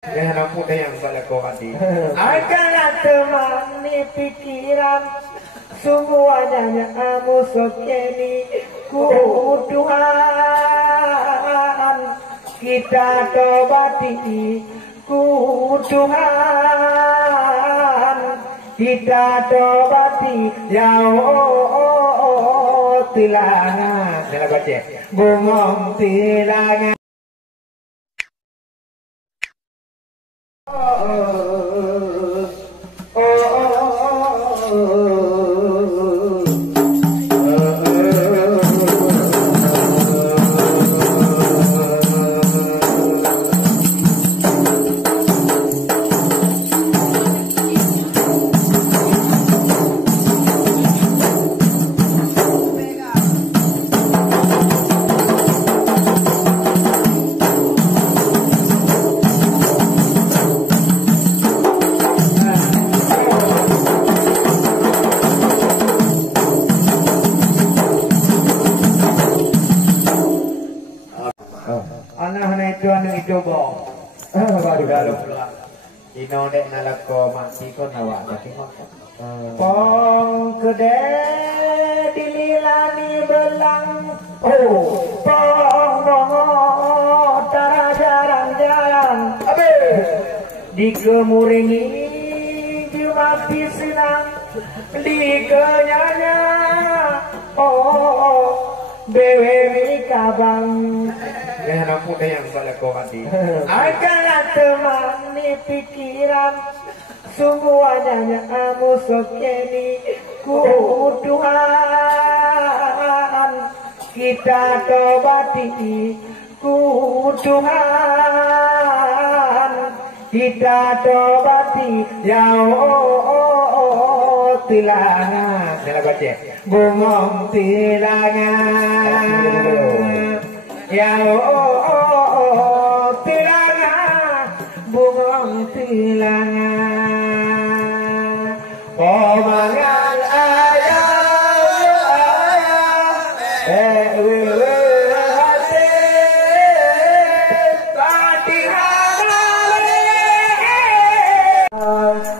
Dengan anak muda yang salah kau hati. Akanlah temani pikiran, sungguh adanya musuh kini ku Tuhan, kita tobati ku Tuhan, kita tobati ya Allah tilangan. Nela baca. Bungong tilangan. Anak-anak itu anu itu boh. Baru dalam pulang. Ino dek nalak ko mati ko nawa tapi kok. Pong kede dililani belang. Oh, pong bongo tara jarang-jarang. Abe di kemuringi jumati sinang di kenyanya. Oh, bewe kabang. Dengan anak muda yang salah kau hati. Akanlah temani pikiran, sungguh adanya musuh kini ku Tuhan, kita tobati ku Tuhan, kita tobati ya Allah tilangan. Nela baca. Bungong tilangan ya Allah tilangan, bungong tilangan. Omangan ayah hati patihan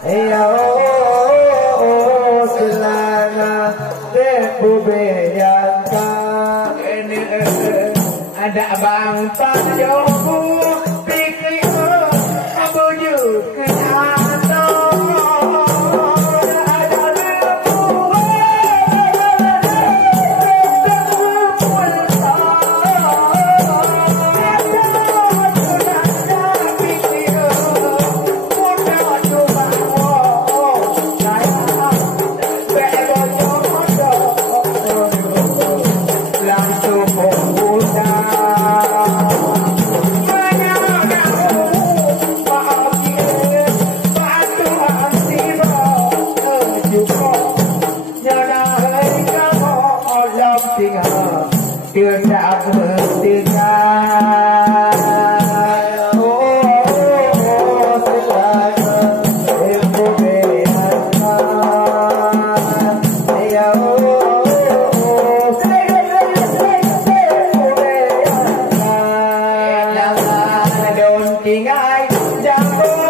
ya Allah tilangan bebeyanka. Ada bang panjoku pikir abuju kenyato ada lembu langsung tidak bertinggal. Tinggal jambul